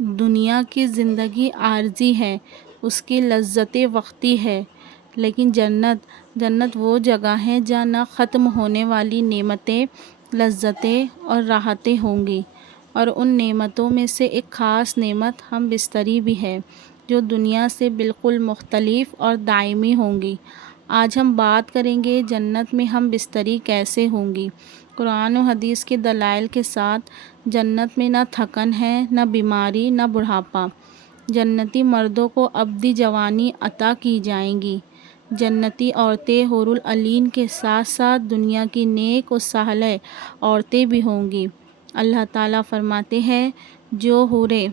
دنیا کی زندگی عارضی ہے، اس کی لذتیں وقتی ہے، لیکن جنت وہ جگہ ہے جہاں نہ ختم ہونے والی نعمتیں، لذتیں اور راحتیں ہوں گی، اور ان نعمتوں میں سے ایک خاص نعمت ہم بستری بھی ہے، جو دنیا سے بالکل مختلف اور دائمی ہوں گی۔ آج ہم بات کریں گے جنت میں ہم بستری کیسے ہوں گی۔ قرآن و حدیث کے دلائل کے ساتھ جنت میں نہ تھکن ہے، نہ بیماری، نہ بڑھاپا۔ جنتی مردوں کو ابدی جوانی عطا کی جائے گی۔ جنتی عورتیں حور العین کے ساتھ ساتھ دنیا کی نیک و صالح عورتیں بھی ہوں گی۔ اللہ تعالیٰ فرماتے ہیں، جو حوریں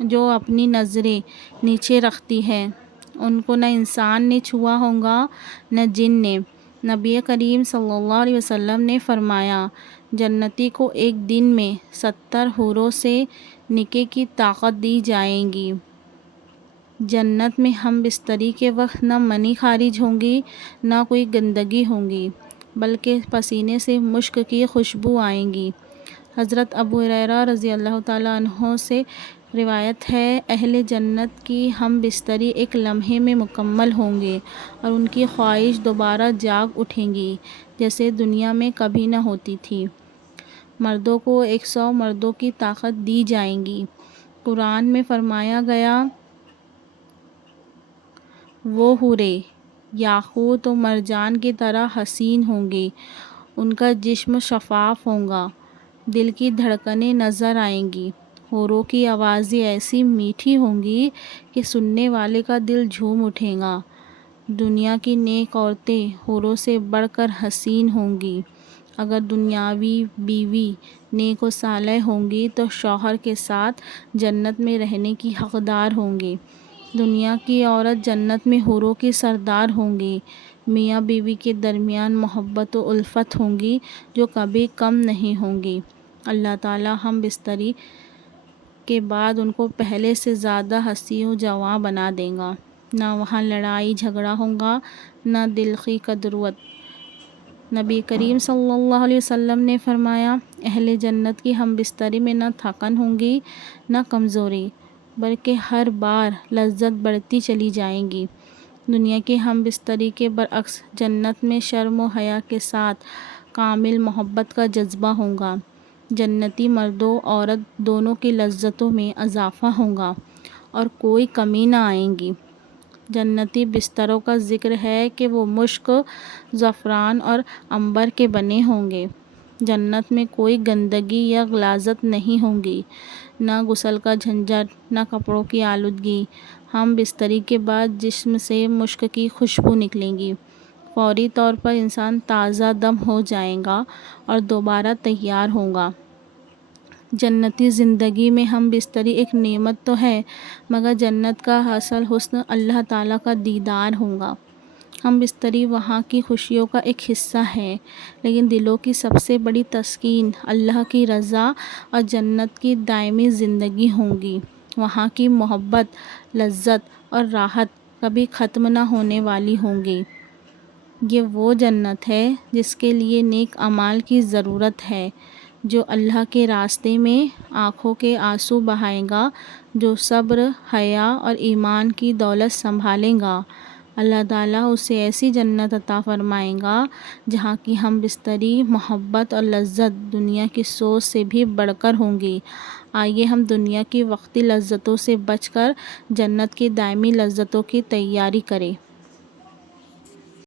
جو اپنی نظریں نیچے رکھتی ہیں، ان کو نہ انسان نے چھوا ہوگا نہ جن نے۔ نبی کریم صلی اللہ علیہ وسلم نے فرمایا، جنتی کو ایک دن میں 70 حوروں سے نکاح کی طاقت دی جائے گی۔ جنت میں ہم بستری کے وقت نہ منی خارج ہوں گی، نہ کوئی گندگی ہوگی، بلکہ پسینے سے مشک کی خوشبو آئے گی۔ حضرت ابو ہریرہ رضی اللہ تعالیٰ عنہ سے روایت ہے، اہل جنت کی ہم بستری ایک لمحے میں مکمل ہوں گے اور ان کی خواہش دوبارہ جاگ اٹھے گی، جیسے دنیا میں کبھی نہ ہوتی تھی۔ مردوں کو 100 مردوں کی طاقت دی جائے گی۔ قرآن میں فرمایا گیا، وہ حوریں یاقوت و مرجان کی طرح حسین ہوں گی، ان کا جسم شفاف ہوگا، دل کی دھڑکنیں نظر آئیں گی۔ حوروں کی آوازیں ایسی میٹھی ہوں گی کہ سننے والے کا دل جھوم اٹھے گا۔ دنیا کی نیک عورتیں حوروں سے بڑھ کر حسین ہوں گی۔ اگر دنیاوی بیوی نیک و صالح ہوں گی تو شوہر کے ساتھ جنت میں رہنے کی حقدار ہوں گی۔ دنیا کی عورت جنت میں حوروں کی سردار ہوں گی۔ میاں بیوی کے درمیان محبت و الفت ہوں گی جو کبھی کم نہیں ہوں گی۔ اللہ تعالیٰ ہم بستری کے بعد ان کو پہلے سے زیادہ حسین و جواں بنا دے گا۔ نہ وہاں لڑائی جھگڑا ہوگا، نہ دل کی کدورت۔ نبی کریم صلی اللہ علیہ وسلم نے فرمایا، اہل جنت کی ہم بستری میں نہ تھکن ہوگی، نہ کمزوری، بلکہ ہر بار لذت بڑھتی چلی جائے گی۔ دنیا کی ہم بستری کے برعکس جنت میں شرم و حیا کے ساتھ کامل محبت کا جذبہ ہوگا۔ جنتی مرد و عورت دونوں کی لذتوں میں اضافہ ہوگا اور کوئی کمی نہ آئے گی۔ جنتی بستروں کا ذکر ہے کہ وہ مشک، زعفران اور عنبر کے بنے ہوں گے۔ جنت میں کوئی گندگی یا غلاظت نہیں ہوگی، نہ غسل کا جھنجھٹ، نہ کپڑوں کی آلودگی۔ ہم بستری کے بعد جسم سے مشک کی خوشبو نکلے گی، فوری طور پر انسان تازہ دم ہو جائے گا اور دوبارہ تیار ہوگا۔ جنتی زندگی میں ہم بستری ایک نعمت تو ہے، مگر جنت کا اصل حسن اللہ تعالیٰ کا دیدار ہوگا۔ ہم بستری وہاں کی خوشیوں کا ایک حصہ ہے، لیکن دلوں کی سب سے بڑی تسکین اللہ کی رضا اور جنت کی دائمی زندگی ہوگی۔ وہاں کی محبت، لذت اور راحت کبھی ختم نہ ہونے والی ہوں گی۔ یہ وہ جنت ہے جس کے لیے نیک اعمال کی ضرورت ہے، جو اللہ کے راستے میں آنکھوں کے آنسو بہائے گا، جو صبر، حیا اور ایمان کی دولت سنبھالے گا۔ اللہ تعالیٰ اسے ایسی جنت عطا فرمائے گا جہاں کی ہم بستری، محبت اور لذت دنیا کی سوچ سے بھی بڑھ کر ہوں گی۔ آئیے ہم دنیا کی وقتی لذتوں سے بچ کر جنت کی دائمی لذتوں کی تیاری کریں۔